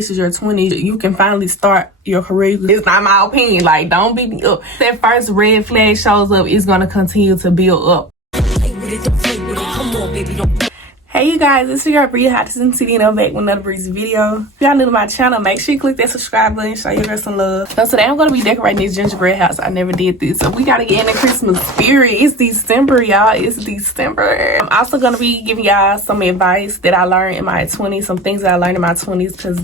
This is your 20s. You can finally start your career. It's not my opinion. Like, don't beat me up. That first red flag shows up, it's going to continue to build up. Hey you guys, it's your Gingerbread House and and I'm back with another breezy video. If y'all new to my channel, make sure you click that subscribe button, show your girl some love. So today I'm gonna be decorating this gingerbread house. I never did this, so we gotta get in the Christmas spirit. It's December, y'all. It's December. I'm also gonna be giving y'all some advice that I learned in my 20s, some things that I learned in my 20s, because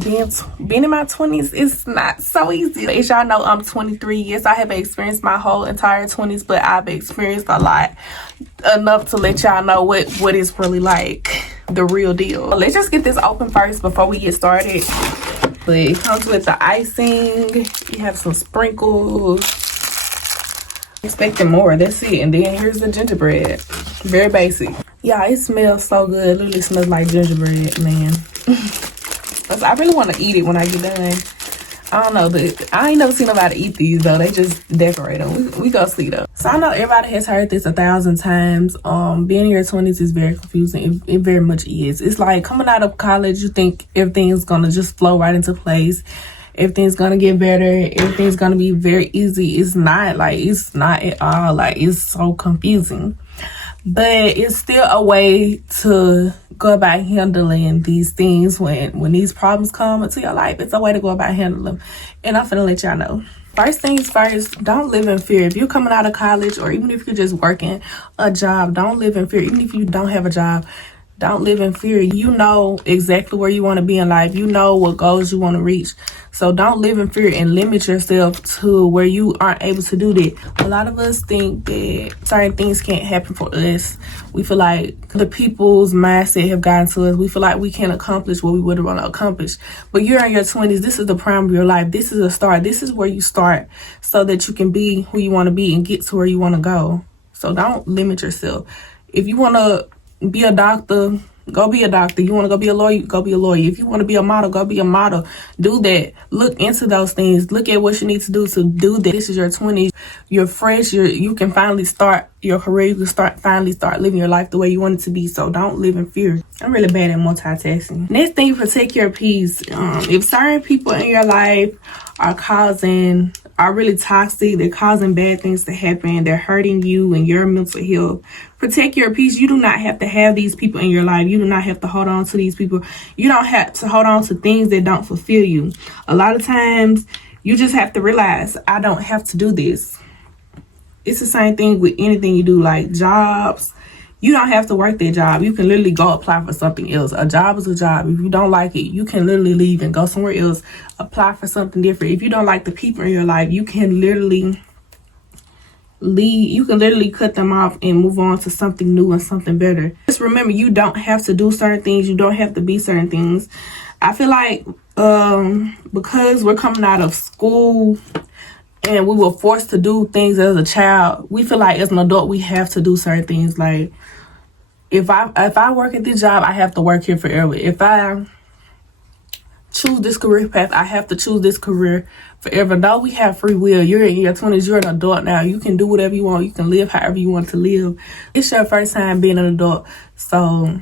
being in my 20s is not so easy. As y'all know, I'm 23. Yes, I haven't experienced my whole entire 20s, but I've experienced a lot, enough to let y'all know what it's really like, the real deal. Let's just get this open first before we get started. But it comes with the icing. You have some sprinkles. Expecting more, that's it. And then here's the gingerbread. Very basic. Yeah, it smells so good. It literally smells like gingerbread, man. I really want to eat it when I get done. I don't know, but I ain't never seen nobody eat these though. They just decorate them. We go see though. So I know everybody has heard this 1,000 times. Being in your 20s is very confusing. It very much is. It's like coming out of college, you think everything's gonna just flow right into place. Everything's gonna get better. Everything's gonna be very easy. It's not. Like, it's not at all. Like, it's so confusing. But it's still a way to go about handling these things when these problems come into your life. It's a way to go about handling them. And I'm finna let y'all know. First things first, don't live in fear. If you're coming out of college, or even if you're just working a job, don't live in fear. Even if you don't have a job, don't live in fear. You know exactly where you want to be in life. You know what goals you want to reach. So don't live in fear and limit yourself to where you aren't able to do that. A lot of us think that certain things can't happen for us. We feel like the people's mindset have gotten to us. We feel like we can't accomplish what we would want to accomplish. But you're in your 20s. This is the prime of your life. This is a start. This is where you start so that you can be who you want to be and get to where you want to go. So don't limit yourself. If you want to be a doctor, go be a doctor. You want to go be a lawyer, go be a lawyer. If you want to be a model, go be a model. Do that. Look into those things. Look at what you need to do that. This is your 20s. You're fresh. You can finally start your career. You can finally start living your life the way you want it to be. So don't live in fear. I'm really bad at multitasking. Next thing, protect your peace. If certain people in your life are really toxic, they're causing bad things to happen, they're hurting you and your mental health, protect your peace. You do not have to have these people in your life. You do not have to hold on to these people. You don't have to hold on to things that don't fulfill you. A lot of times you just have to realize, I don't have to do this. It's the same thing with anything you do, like jobs. You don't have to work that job. You can literally go apply for something else. A job is a job. If you don't like it, you can literally leave and go somewhere else, apply for something different. If you don't like the people in your life, you can literally leave. You can literally cut them off and move on to something new and something better. Just remember, you don't have to do certain things. You don't have to be certain things. I feel like because we're coming out of school and we were forced to do things as a child, we feel like as an adult we have to do certain things. Like, if I work at this job, I have to work here forever. If I choose this career path, I have to choose this career forever. Though we have free will, you're in your 20s, you're an adult now. You can do whatever you want. You can live however you want to live. It's your first time being an adult. So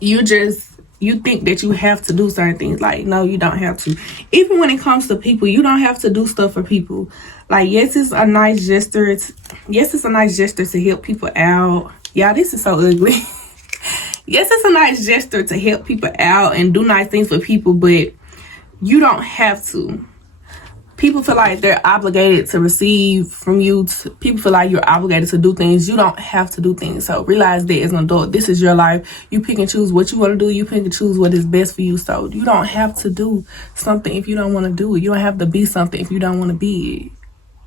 you think that you have to do certain things. Like, no, you don't have to. Even when it comes to people, you don't have to do stuff for people. Like, yes, it's a nice gesture. Yes, it's a nice gesture to help people out. Y'all, this is so ugly. Yes, it's a nice gesture to help people out and do nice things for people, but you don't have to. People feel like they're obligated to receive from you. People feel like you're obligated to do things. You don't have to do things. So realize that as an adult, this is your life. You pick and choose what you want to do. You pick and choose what is best for you. So you don't have to do something if you don't want to do it. You don't have to be something if you don't want to be it.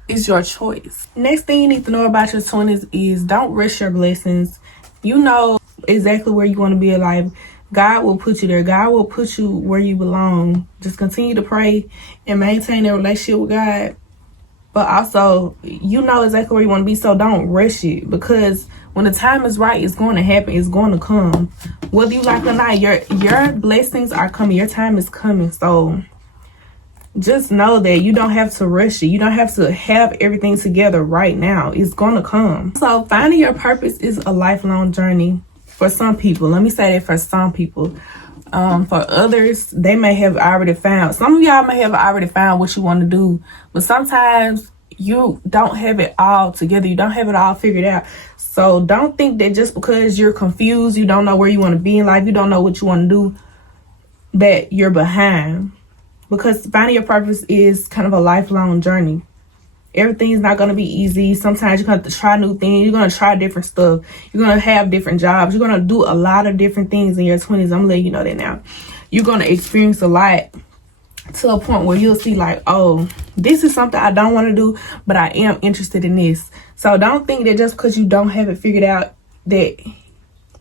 It's your choice. Next thing you need to know about your 20s is don't rush your blessings. You know exactly where you want to be in life. God will put you there. God will put you where you belong. Just continue to pray and maintain a relationship with God. But also, you know exactly where you want to be, so don't rush it. Because when the time is right, it's going to happen. It's going to come. Whether you like it or not, your blessings are coming. Your time is coming. So just know that you don't have to rush it. You don't have to have everything together right now. It's going to come. So finding your purpose is a lifelong journey for some people. Let me say that for some people. For others, they may have already found, some of y'all may have already found what you want to do, but sometimes you don't have it all together. You don't have it all figured out. So don't think that just because you're confused, you don't know where you want to be in life, you don't know what you want to do, that you're behind. Because finding your purpose is kind of a lifelong journey. Everything is not going to be easy. Sometimes you're going to have to try new things. You're going to try different stuff. You're going to have different jobs. You're going to do a lot of different things in your 20s. I'm letting you know that now. You're going to experience a lot to a point where you'll see like, oh, this is something I don't want to do, but I am interested in this. So don't think that just because you don't have it figured out that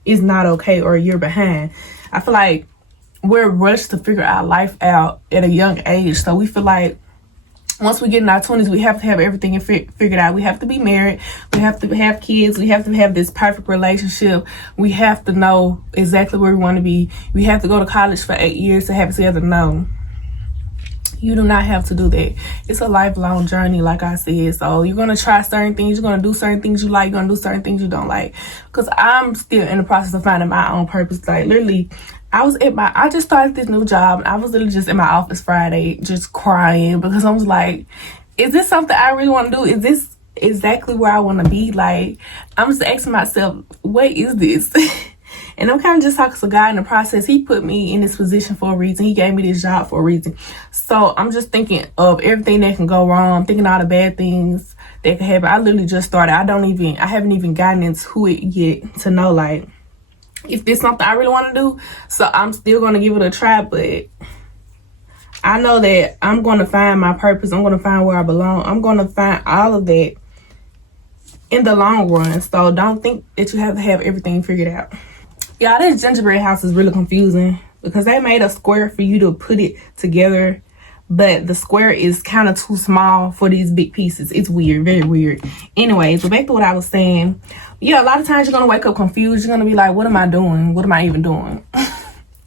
it's not okay or you're behind. I feel like we're rushed to figure our life out at a young age. So we feel like once we get in our 20s, we have to have everything figured out. We have to be married. We have to have kids. We have to have this perfect relationship. We have to know exactly where we want to be. We have to go to college for 8 years to have it together. No, you do not have to do that. It's a lifelong journey, like I said. So you're going to try certain things. You're going to do certain things you like. You're going to do certain things you don't like. Because I'm still in the process of finding my own purpose. Like, literally, I just started this new job. I was literally just in my office Friday, just crying because I was like, is this something I really want to do? Is this exactly where I want to be? Like, I'm just asking myself, what is this? And I'm kind of just talking to God in the process. He put me in this position for a reason. He gave me this job for a reason. So I'm just thinking of everything that can go wrong, thinking all the bad things that can happen. I literally just started. I haven't even gotten into it yet to know, like, if this is something I really want to do. So I'm still going to give it a try, but I know that I'm going to find my purpose. I'm going to find where I belong. I'm going to find all of that in the long run. So don't think that you have to have everything figured out. Y'all, this gingerbread house is really confusing because they made a square for you to put it together, but the square is kind of too small for these big pieces. It's weird, very weird. Anyways, so back to what I was saying. Yeah, a lot of times you're going to wake up confused. You're going to be like, what am I doing? What am I even doing?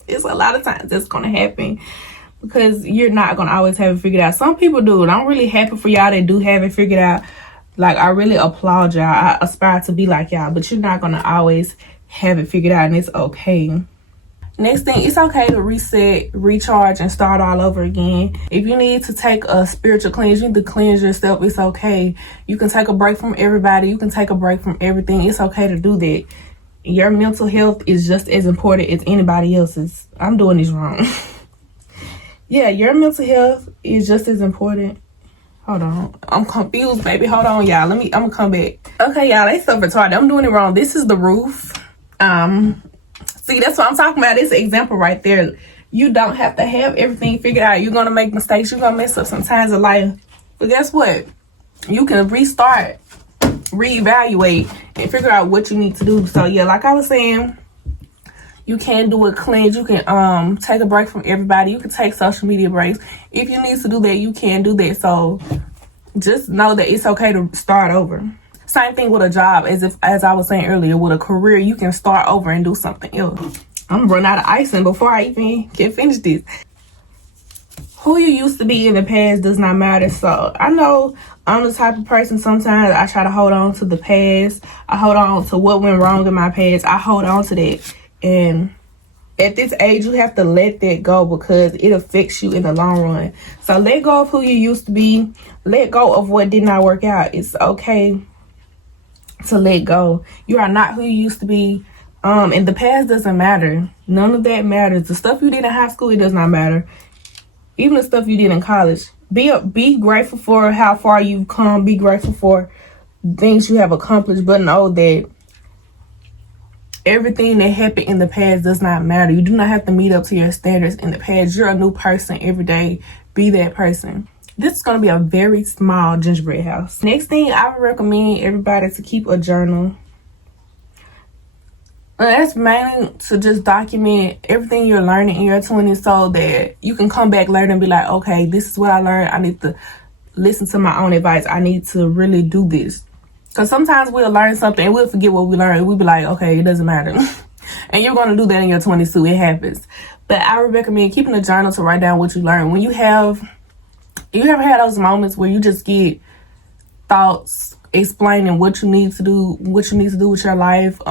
It's a lot of times that's going to happen because you're not going to always have it figured out. Some people do, and I'm really happy for y'all that do have it figured out. Like, I really applaud y'all. I aspire to be like y'all, but you're not going to always have it figured out, and it's okay. Next thing, it's okay to reset, recharge, and start all over again. If you need to take a spiritual cleanse, you need to cleanse yourself, it's okay. You can take a break from everybody. You can take a break from everything. It's okay to do that. Your mental health is just as important as anybody else's. I'm doing this wrong. Yeah, your mental health is just as important. Hold on. I'm confused, baby. Hold on, y'all. I'm gonna come back. Okay, y'all, they so retarded. I'm doing it wrong. This is the roof. See, that's what I'm talking about. It's an example right there. You don't have to have everything figured out. You're gonna make mistakes. You're gonna mess up sometimes in life. But guess what? You can restart, reevaluate, and figure out what you need to do. So yeah, like I was saying, you can do a cleanse. You can take a break from everybody. You can take social media breaks. If you need to do that, you can do that. So just know that it's okay to start over. Same thing with a job, as I was saying earlier, with a career, you can start over and do something else. I'm gonna run out of icing before I even can finish this. Who you used to be in the past does not matter. So I know I'm the type of person, sometimes I try to hold on to the past. I hold on to what went wrong in my past. I hold on to that. And at this age, you have to let that go because it affects you in the long run. So let go of who you used to be. Let go of what did not work out. It's okay to let go. You are not who you used to be. And the past doesn't matter. None of that matters. The stuff you did in high school, it does not matter. Even the stuff you did in college. Be grateful for how far you've come. Be grateful for things you have accomplished. But know that everything that happened in the past does not matter. You do not have to meet up to your standards in the past. You're a new person every day. Be that person. This is going to be a very small gingerbread house. Next thing, I would recommend everybody to keep a journal. And that's mainly to just document everything you're learning in your 20s so that you can come back later and be like, okay, this is what I learned. I need to listen to my own advice. I need to really do this. Because sometimes we'll learn something and we'll forget what we learned. We'll be like, okay, it doesn't matter. And you're going to do that in your 20s too. It happens. But I would recommend keeping a journal to write down what you learned. When you ever had those moments where you just get thoughts explaining what you need to do with your life,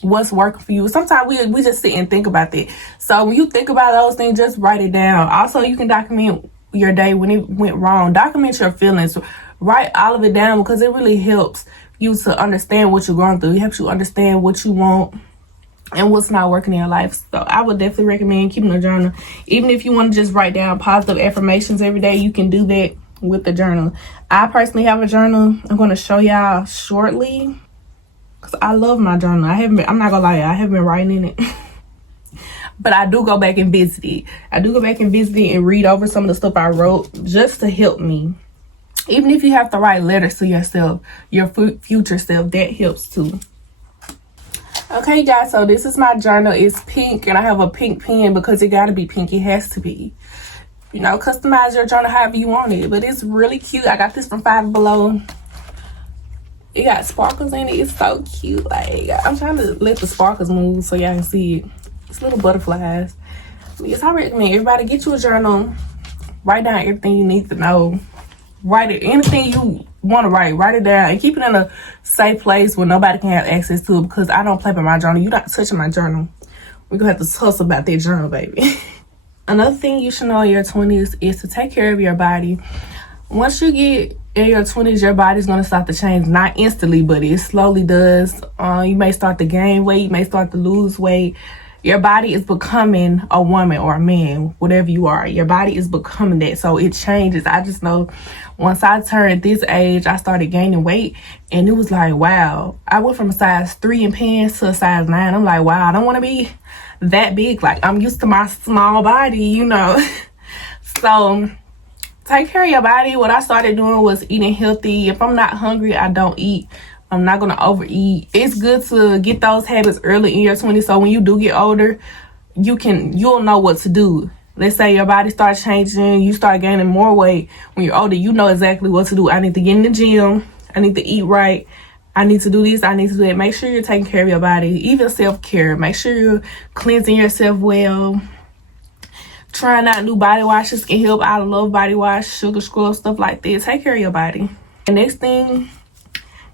what's working for you. Sometimes we just sit and think about that. So when you think about those things, just write it down. Also, you can document your day when it went wrong. Document your feelings. Write all of it down, because it really helps you to understand what you're going through. It helps you understand what you want and what's not working in your life. So I would definitely recommend keeping a journal. Even if you want to just write down positive affirmations every day, you can do that with the journal. I personally have a journal I'm going to show y'all shortly, because I love my journal. I'm not gonna lie, I haven't been writing in it. But I do go back and visit it. I do go back and visit it and read over some of the stuff I wrote, just to help me. Even if you have to write letters to yourself, your future self, that helps too. Okay, guys, so this is my journal. It's pink, and I have a pink pen because it gotta be pink. It has to be. You know, customize your journal however you want it. But it's really cute. I got this from Five Below. It got sparkles in it. It's so cute. Like, I'm trying to let the sparkles move so y'all can see it. It's little butterflies. Yes, I recommend everybody get you a journal. Write down everything you need to know. Write it. Anything you want to write, write it down. And keep it in a safe place where nobody can have access to it, because I don't play with my journal. You're not touching my journal. We're going to have to tussle about that journal, baby. Another thing you should know in your 20s is to take care of your body. Once you get in your 20s, your body's going to start to change. Not instantly, but it slowly does. You may start to gain weight. You may start to lose weight. Your body is becoming a woman or a man, whatever you are. Your body is becoming that. So it changes. I just know once I turned this age, I started gaining weight. And it was like, wow. I went from a size 3 in pants to a size 9. I'm like, wow, I don't want to be that big. Like, I'm used to my small body, you know. So take care of your body. What I started doing was eating healthy. If I'm not hungry, I don't eat. I'm not gonna overeat. It's good to get those habits early in your 20s, so when you do get older, you'll know what to do. Let's say your body starts changing, you start gaining more weight. When you're older, you know exactly what to do. I need to get in the gym. I need to eat right. I need to do this. I need to do that. Make sure you're taking care of your body. Even self-care. Make sure you're cleansing yourself well. Trying out new body washes can help. I love body wash, sugar scrub, stuff like that. Take care of your body. The next thing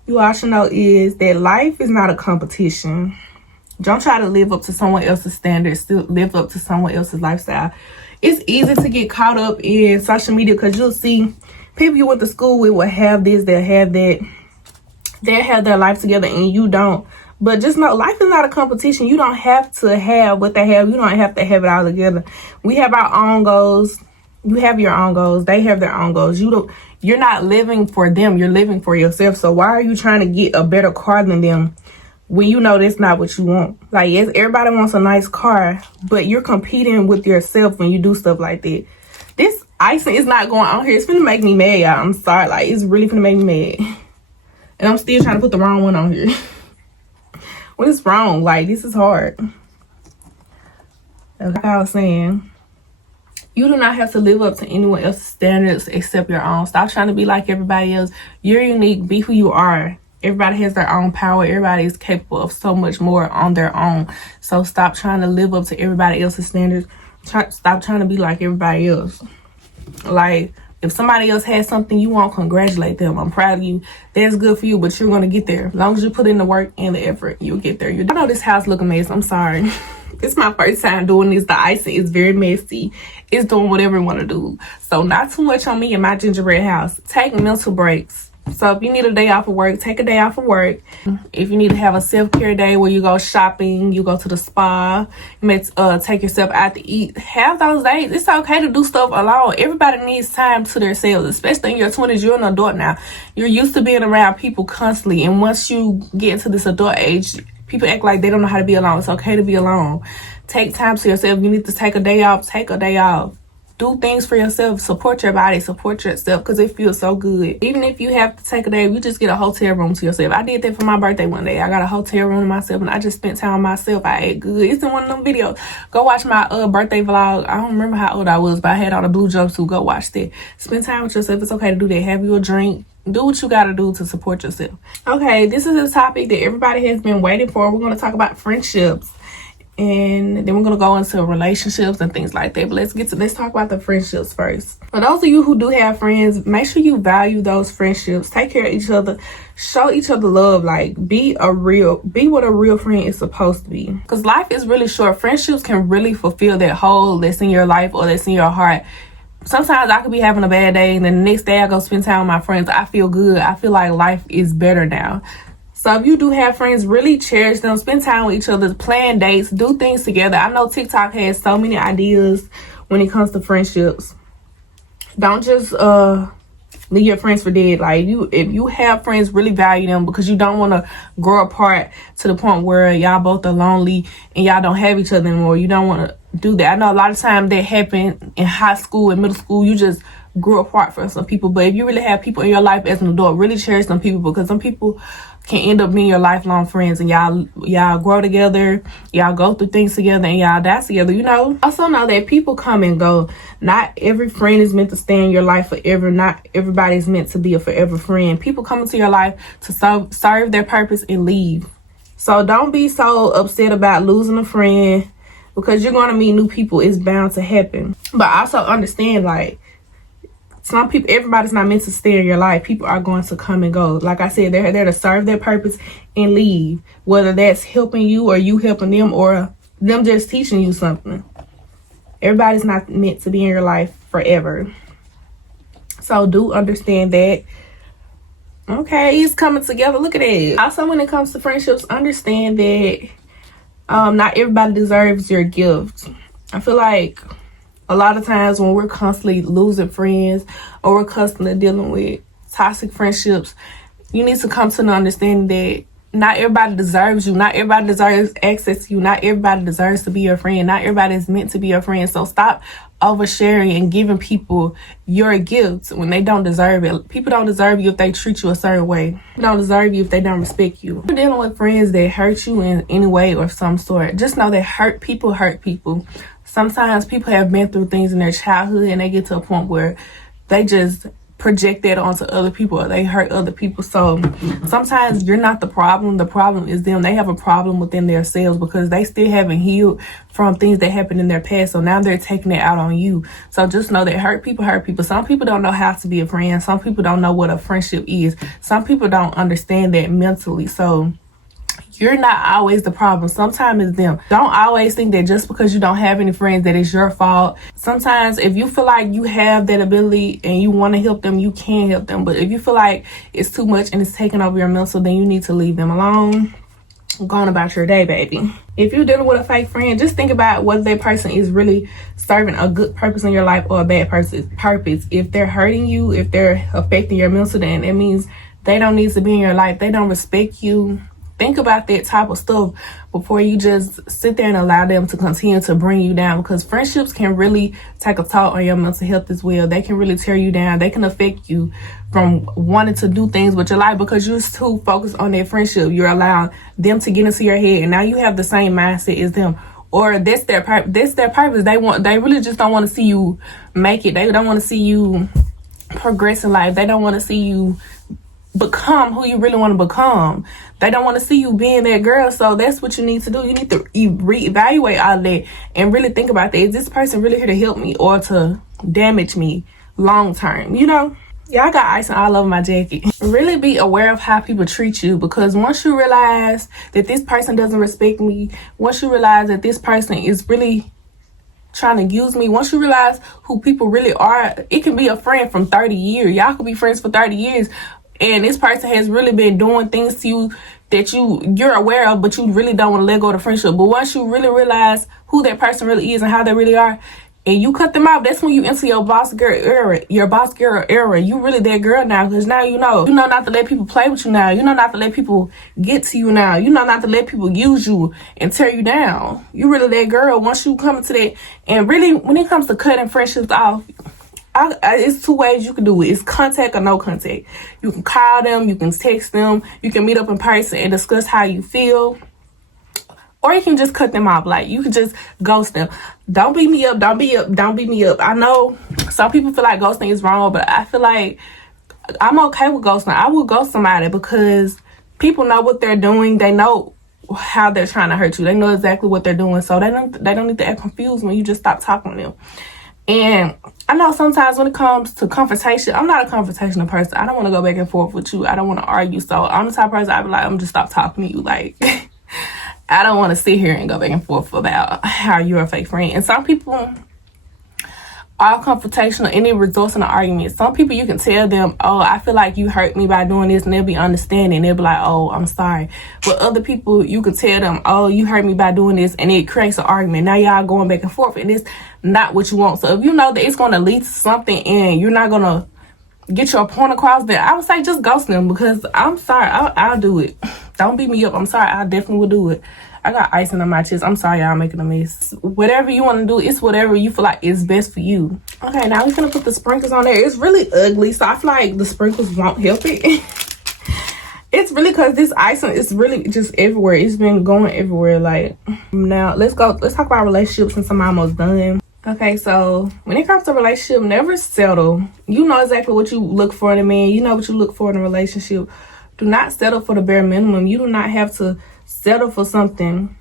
you all should know is that life is not a competition. Don't try to live up to someone else's standards. Still live up to someone else's lifestyle. It's easy to get caught up in social media, because you'll see people you went to school with will have this, they'll have that. They'll have their life together and you don't. But just know, life is not a competition. You don't have to have what they have. You don't have to have it all together. We have our own goals. You have your own goals. They have their own goals. You're not living for them. You're living for yourself. So why are you trying to get a better car than them when you know that's not what you want? Like, yes, everybody wants a nice car, but you're competing with yourself when you do stuff like that. This icing is not going on here. It's finna make me mad, y'all. I'm sorry. Like, it's really finna make me mad. And I'm still trying to put the wrong one on here. What is wrong? Like, this is hard. Like I was saying, you do not have to live up to anyone else's standards except your own. Stop trying to be like everybody else. You're unique. Be who you are. Everybody has their own power. Everybody is capable of so much more on their own. So stop trying to live up to everybody else's standards. Stop trying to be like everybody else. Like, if somebody else has something you want, congratulate them. I'm proud of you. That's good for you, but you're going to get there. As long as you put in the work and the effort, you'll get there. I know this house look amazing. I'm sorry. It's my first time doing this. The icing is very messy. It's doing whatever it want to do. So not too much on me and my gingerbread house. Take mental breaks. So if you need a day off of work, take a day off of work. If you need to have a self-care day where you go shopping, you go to the spa, you may take yourself out to eat, have those days. It's okay to do stuff alone. Everybody needs time to themselves, especially in your 20s. You're an adult now. You're used to being around people constantly. And once you get into this adult age, people act like they don't know how to be alone. It's okay to be alone. Take time to yourself. You need to take a day off. Take a day off. Do things for yourself. Support your body. Support yourself, because it feels so good. Even if you have to take a day, you just get a hotel room to yourself. I did that for my birthday one day. I got a hotel room to myself, and I just spent time with myself. I ate good. It's in one of them videos. Go watch my birthday vlog. I don't remember how old I was, but I had on a blue jumpsuit. Go watch that. Spend time with yourself. It's okay to do that. Have you a drink. Do what you got to do to support yourself. Okay, this is a topic that everybody has been waiting for. We're going to talk about friendships. and then we're gonna go into relationships and things like that. But let's talk about the friendships first. For those of you who do have friends, make sure you value those friendships. Take care of each other. Show each other love. Like, be what a real friend is supposed to be. Because life is really short. Friendships can really fulfill that hole that's in your life or that's in your heart. Sometimes I could be having a bad day, and then the next day I go spend time with my friends. I feel good. I feel like life is better now. So if you do have friends, really cherish them. Spend time with each other. Plan dates. Do things together. I know TikTok has so many ideas when it comes to friendships. Don't just leave your friends for dead. Like, if you have friends, really value them, because you don't want to grow apart to the point where y'all both are lonely and y'all don't have each other anymore. You don't want to do that. I know a lot of times that happen in high school and middle school. You just grew apart from some people. But if you really have people in your life as an adult, really cherish some people, because some people can end up being your lifelong friends, and y'all grow together, y'all go through things together, and y'all die together, you know. Also know that people come and go. Not every friend is meant to stay in your life forever. Not everybody's meant to be a forever friend. People come into your life to serve their purpose and leave. So don't be so upset about losing a friend, because you're going to meet new people. It's bound to happen. But also understand, like, some people, everybody's not meant to stay in your life. People are going to come and go. Like I said, they're there to serve their purpose and leave. Whether that's helping you or you helping them, or them just teaching you something. Everybody's not meant to be in your life forever. So do understand that. Okay, it's coming together. Look at it. Also, when it comes to friendships, understand that not everybody deserves your gift. I feel like a lot of times when we're constantly losing friends, or we're constantly dealing with toxic friendships, you need to come to the understanding that not everybody deserves you. Not everybody deserves access to you. Not everybody deserves to be your friend. Not everybody is meant to be your friend. So stop oversharing and giving people your gifts when they don't deserve it. People don't deserve you if they treat you a certain way. People don't deserve you if they don't respect you. If you're dealing with friends that hurt you in any way or some sort, just know that hurt people hurt people. Sometimes people have been through things in their childhood, and they get to a point where they just project that onto other people, or they hurt other people. So sometimes you're not the problem. The problem is them. They have a problem within themselves, because they still haven't healed from things that happened in their past. So now they're taking it out on you. So just know that hurt people hurt people. Some people don't know how to be a friend. Some people don't know what a friendship is. Some people don't understand that mentally. So you're not always the problem. Sometimes it's them. Don't always think that just because you don't have any friends that it's your fault. Sometimes if you feel like you have that ability and you want to help them, you can help them. But if you feel like it's too much and it's taking over your mental, then you need to leave them alone. Go on about your day, baby. If you're dealing with a fake friend, just think about whether that person is really serving a good purpose in your life or a bad purpose. If they're hurting you, if they're affecting your mental, then it means they don't need to be in your life. They don't respect you. Think about that type of stuff before you just sit there and allow them to continue to bring you down, because friendships can really take a toll on your mental health as well. They can really tear you down. They can affect you from wanting to do things with your life because you're too focused on their friendship. You're allowing them to get into your head, and now you have the same mindset as them. Or that's their purpose. They really just don't want to see you make it. They don't want to see you progress in life. They don't want to see you become who you really want to become. They don't want to see you being that girl. So that's what you need to do. You need to reevaluate all that and really think about that. Is this person really here to help me or to damage me long term? You know? Yeah, I got icing all over my jacket. Really be aware of how people treat you, because once you realize that this person doesn't respect me, once you realize that this person is really trying to use me, once you realize who people really are, it can be a friend from 30 years. Y'all could be friends for 30 years. And this person has really been doing things to you that you're aware of, but you really don't want to let go of the friendship. But once you really realize who that person really is and how they really are, and you cut them off, that's when you enter your boss girl era. You really that girl now, because now you know not to let people play with you now. You know not to let people get to you now. You know not to let people use you and tear you down. You really that girl once you come into that. And really, when it comes to cutting friendships off, it's two ways you can do it. It's contact or no contact. You can call them, you can text them, you can meet up in person and discuss how you feel, or you can just cut them off. Like, you can just ghost them. Don't beat me up. Don't beat me up. I know some people feel like ghosting is wrong, but I feel like I'm okay with ghosting. I will ghost somebody because people know what they're doing. They know how they're trying to hurt you. They know exactly what they're doing, so they don't need to act confused when you just stop talking to them. And I know sometimes when it comes to confrontation, I'm not a confrontational person. I don't want to go back and forth with you. I don't want to argue. So I'm the type of person, I be like, I'm just stop talking to you. Like, I don't want to sit here and go back and forth about how you're a fake friend. And some people are confrontational and it results in an argument. Some people, you can tell them, oh, I feel like you hurt me by doing this, and they'll be understanding. They'll be like, oh, I'm sorry. But other people, you can tell them, oh, you hurt me by doing this, and it creates an argument. Now y'all going back and forth, and it's not what you want. So if you know that it's going to lead to something and you're not going to get your point across, then I would say just ghost them, because I'm sorry, I'll do it. Don't beat me up. I'm sorry, I definitely will do it. I got icing on my chest. I'm sorry, y'all making a mess. Whatever you want to do, it's whatever you feel like is best for you. Okay, now we're gonna put the sprinkles on there. It's really ugly, so I feel like the sprinkles won't help it. It's really because this icing is really just everywhere. It's been going everywhere. Like, now let's talk about relationships since I'm almost done. Okay, so when it comes to relationship, never settle. You know exactly what you look for in a man. You know what you look for in a relationship. Do not settle for the bare minimum. You do not have to settle for something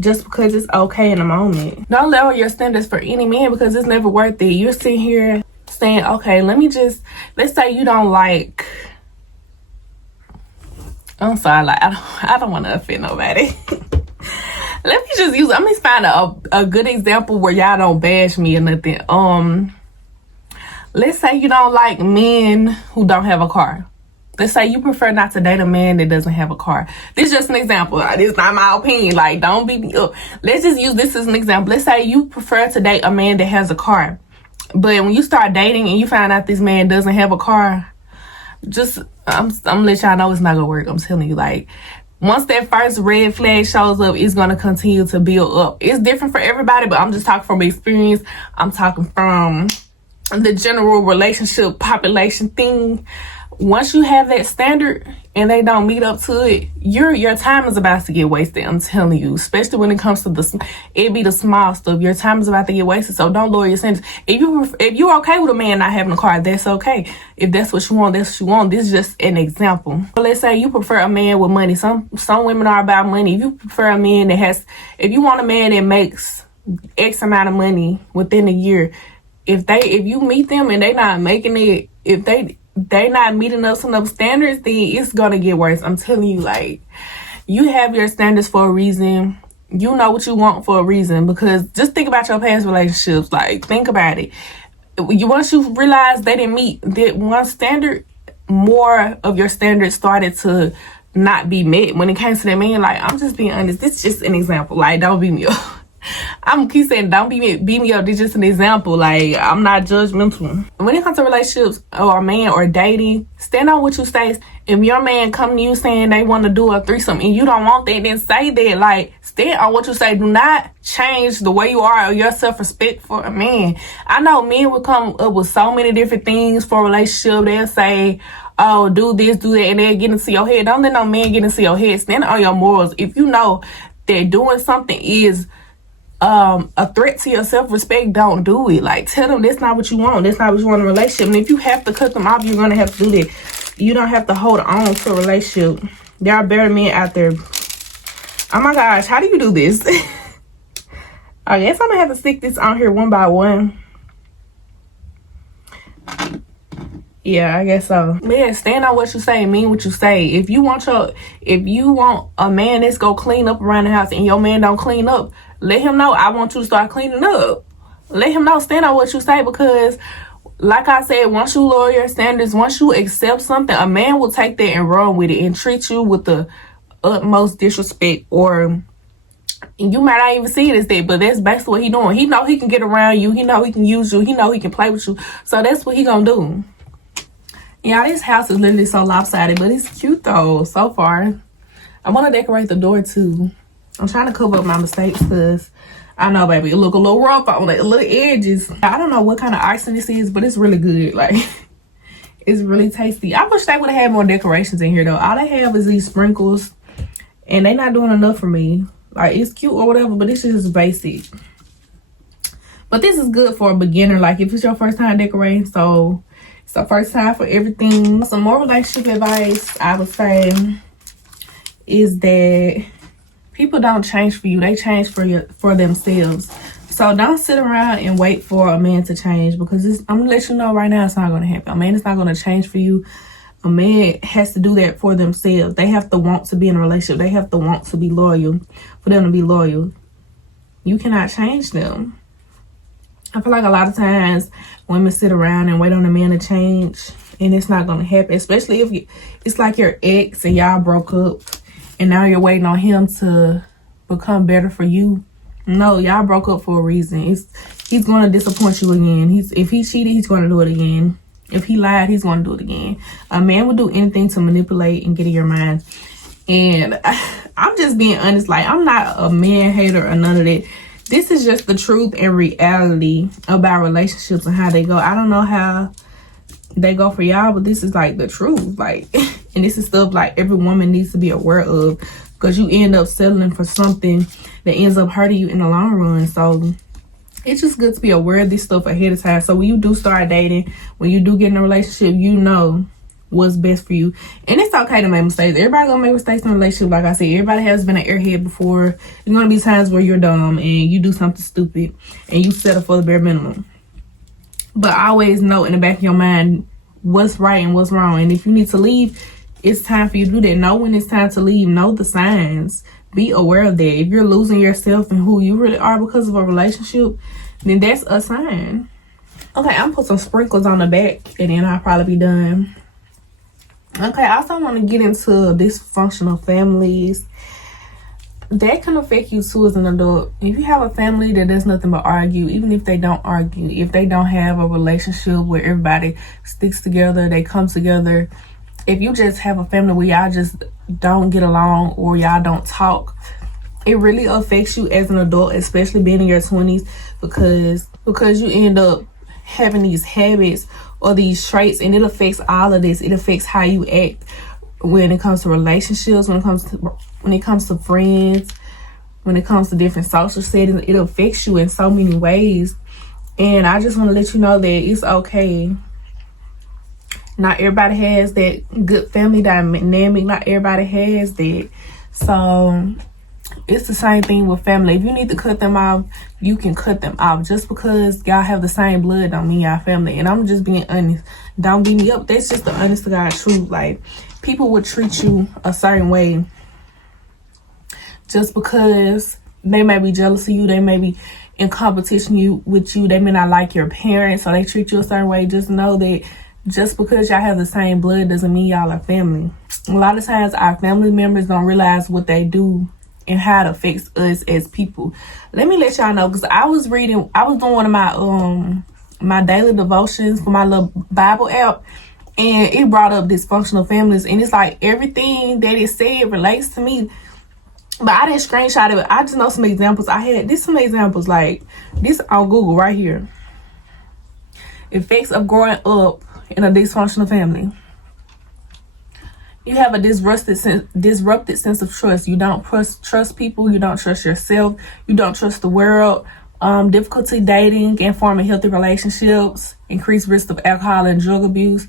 just because it's okay in the moment. Don't lower your standards for any man, because it's never worth it. You're sitting here saying, okay, let's say you don't like, I'm sorry, like, I don't want to offend nobody. Let me find a good example where y'all don't bash me or nothing. Let's say you don't like men who don't have a car. Let's say you prefer not to date a man that doesn't have a car. This is just an example. This is not my opinion. Like, don't beat me up. Let's just use this as an example. Let's say you prefer to date a man that has a car. But when you start dating and you find out this man doesn't have a car, I'm gonna let y'all know it's not gonna work. I'm telling you, like, once that first red flag shows up, it's gonna continue to build up. It's different for everybody, but I'm just talking from experience. I'm talking from the general relationship population thing. Once you have that standard and they don't meet up to it, your time is about to get wasted. I'm telling you, especially when it comes to the small stuff. Your time is about to get wasted. So don't lower your standards. If you're okay with a man not having a car, that's okay. If that's what you want, that's what you want. This is just an example. But let's say you prefer a man with money. Some women are about money. If you prefer a man if you want a man that makes X amount of money within a year, if you meet them and they not making it, if they not meeting up to enough standards, then it's gonna get worse. I'm telling you, like, you have your standards for a reason. You know what you want for a reason, because just think about your past relationships. Like, think about it. Once you realize they didn't meet that one standard, more of your standards started to not be met when it came to that man. Like, I'm just being honest. This is just an example. Like, don't beat me up. I'm keep saying don't beat me up. This is just an example. Like, I'm not judgmental. When it comes to relationships or a man or dating, stand on what you say. If your man come to you saying they want to do a threesome and you don't want that, then say that. Like, stand on what you say. Do not change the way you are or your self-respect for a man. I know men will come up with so many different things for a relationship. They'll say, oh, do this, do that, and they'll get into your head. Don't let no man get into your head. Stand on your morals. If you know that doing something is a threat to your self-respect, don't do it. Like, tell them that's not what you want. That's not what you want in a relationship. And if you have to cut them off, you're gonna have to do that. You don't have to hold on to a relationship. There are better men out there. Oh my gosh, how do you do this? I guess I'm gonna have to stick this on here one by one. Yeah, I guess so. Man, stand on what you say, mean what you say. If you want a man that's gonna clean up around the house and your man don't clean up, let him know, I want you to start cleaning up. Let him know, stand on what you say, because like I said, once you lower your standards, once you accept something, a man will take that and run with it and treat you with the utmost disrespect, or you might not even see it as that, but that's basically what he doing. He know he can get around you. He know he can use you. He know he can play with you. So that's what he gonna do. Yeah, this house is literally so lopsided, but it's cute though so far. I want to decorate the door too. I'm trying to cover up my mistakes because I know, baby, it look a little rough on the little edges. I don't know what kind of icing this is, but it's really good. Like, it's really tasty. I wish they would have had more decorations in here though. All they have is these sprinkles, and they not doing enough for me. Like, it's cute or whatever, but it's just basic. But this is good for a beginner. Like, if it's your first time decorating, so it's the first time for everything. Some more relationship advice I would say is that People don't change for you. They change for themselves. So don't sit around and wait for a man to change, because I'm gonna let you know right now, it's not gonna happen. A man is not gonna change for you. A man has to do that for themselves. They have to want to be in a relationship. They have to want to be loyal for them to be loyal. You cannot change them. I feel like a lot of times women sit around and wait on a man to change, and it's not gonna happen. Especially if it's like your ex and y'all broke up, and now you're waiting on him to become better for you. No, y'all broke up for a reason. He's going to disappoint you again. If he cheated, he's going to do it again. If he lied, he's going to do it again. A man will do anything to manipulate and get in your mind. And I'm just being honest. Like, I'm not a man hater or none of that. This is just the truth and reality about relationships and how they go. I don't know how they go for y'all, but this is like the truth. Like, and this is stuff like every woman needs to be aware of, because you end up settling for something that ends up hurting you in the long run. So it's just good to be aware of this stuff ahead of time. So when you do start dating, when you do get in a relationship, you know what's best for you. And it's okay to make mistakes. Everybody gonna make mistakes in a relationship. Like I said, everybody has been an airhead before. There's gonna be times where you're dumb and you do something stupid and you settle for the bare minimum. But always know in the back of your mind what's right and what's wrong. And if you need to leave, it's time for you to do that. Know when it's time to leave. Know the signs. Be aware of that. If you're losing yourself and who you really are because of a relationship, then that's a sign. Okay, I'm gonna put some sprinkles on the back and then I'll probably be done. Okay, I also want to get into dysfunctional families. That can affect you too as an adult. If you have a family that does nothing but argue, even if they don't argue, if they don't have a relationship where everybody sticks together, they come together. If you just have a family where y'all just don't get along or y'all don't talk, it really affects you as an adult, especially being in your 20s, because you end up having these habits or these traits, and it affects all of this. It affects how you act when it comes to relationships, when it comes to friends, when it comes to different social settings. It affects you in so many ways. And I just want to let you know that it's okay. Not everybody has that good family dynamic. Not everybody has that. So it's the same thing with family. If you need to cut them off, you can cut them off. Just because y'all have the same blood don't mean y'all family. And I'm just being honest. Don't beat me up. That's just the honest to God truth. Like, people would treat you a certain way just because they may be jealous of you. They may be in competition with you. They may not like your parents, so they treat you a certain way. Just know that just because y'all have the same blood doesn't mean y'all are family. A lot of times our family members don't realize what they do and how it affects us as people. Let me let y'all know, because I was doing one of my daily devotions for my little Bible app, and it brought up dysfunctional families, and it's like everything that it said relates to me. But I didn't screenshot it. I just know some examples. Some examples like this on Google right here. Effects of growing up in a dysfunctional family. You have a disrupted sense of trust. You don't trust people. You don't trust yourself. You don't trust the world. Difficulty dating and forming healthy relationships. Increased risk of alcohol and drug abuse.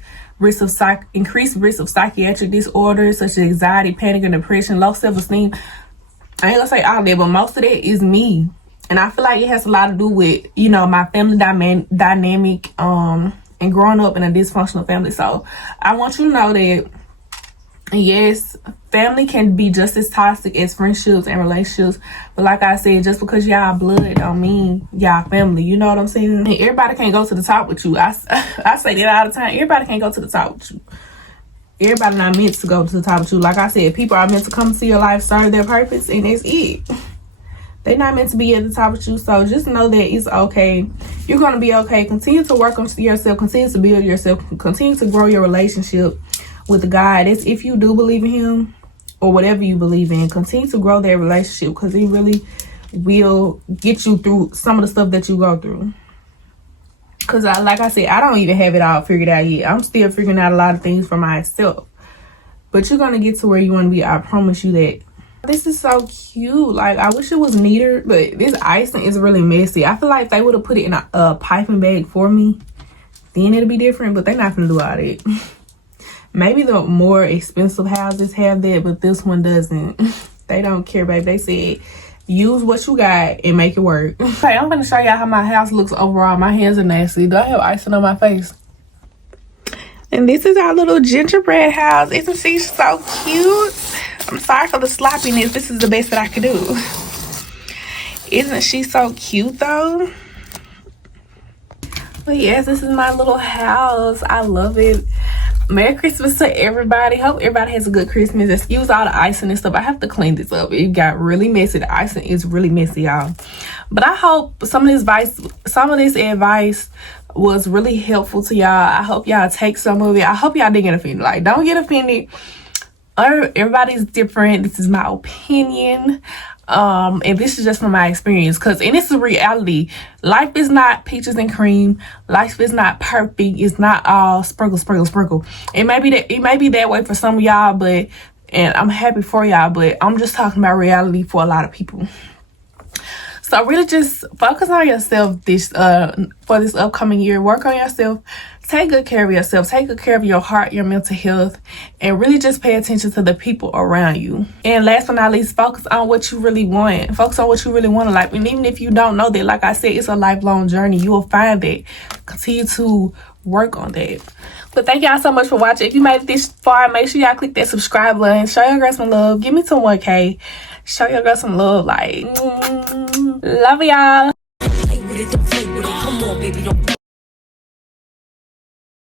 Increased risk of psychiatric disorders such as anxiety, panic, and depression. Low self-esteem. I ain't gonna say all of that, but most of that is me. And I feel like it has a lot to do with, my family dynamic and growing up in a dysfunctional family. So I want you to know that, yes, family can be just as toxic as friendships and relationships. But like I said, just because y'all blood don't mean y'all family. You know what I'm saying? And everybody can't go to the top with you. I say that all the time. Everybody can't go to the top with you. Everybody not meant to go to the top with you. Like I said, people are meant to come see your life, serve their purpose, and that's it. They're not meant to be at the top with you. So just know that it's okay. You're going to be okay. Continue to work on yourself. Continue to build yourself. Continue to grow your relationship with God. That's if you do believe in him or whatever you believe in. Continue to grow that relationship, because it really will get you through some of the stuff that you go through. Because like I said, I don't even have it all figured out yet. I'm still figuring out a lot of things for myself. But you're going to get to where you want to be. I promise you that. This is so cute. Like, I wish it was neater, but this icing is really messy. I feel like if they would have put it in a piping bag for me, then it'd be different. But they're not going to do all that. Maybe the more expensive houses have that, but this one doesn't. They don't care, baby. They said use what you got and make it work. Okay, I'm gonna show y'all how my house looks overall. My hands are nasty. Do I have icing on my face? And this is our little gingerbread house. Isn't she so cute? I'm sorry for the sloppiness. This is the best that I could do. Isn't she so cute though? But yes, this is my little house. I love it. Merry Christmas to everybody. Hope everybody has a good Christmas. Excuse all the icing and stuff. I have to clean this up. It got really messy. The icing is really messy, y'all. But I hope some of this advice was really helpful to y'all. I hope y'all take some of it. I hope y'all didn't get offended. Like, don't get offended. Everybody's different. This is my opinion. And this is just from my experience, and this is reality. Life is not peaches and cream. Life is not perfect. It's not all sprinkle, sprinkle, sprinkle. It may be that way for some of y'all, and I'm happy for y'all, but I'm just talking about reality for a lot of people. So really just focus on yourself for this upcoming year. Work on yourself. Take good care of yourself. Take good care of your heart, your mental health, and really just pay attention to the people around you. And last but not least, focus on what you really want. Focus on what you really want in life. And even if you don't know that, like I said, it's a lifelong journey. You will find that. Continue to work on that. But thank y'all so much for watching. If you made it this far, make sure y'all click that subscribe button. Show your girl some love. Give me some 1K. Show your girl some love. Like, love y'all.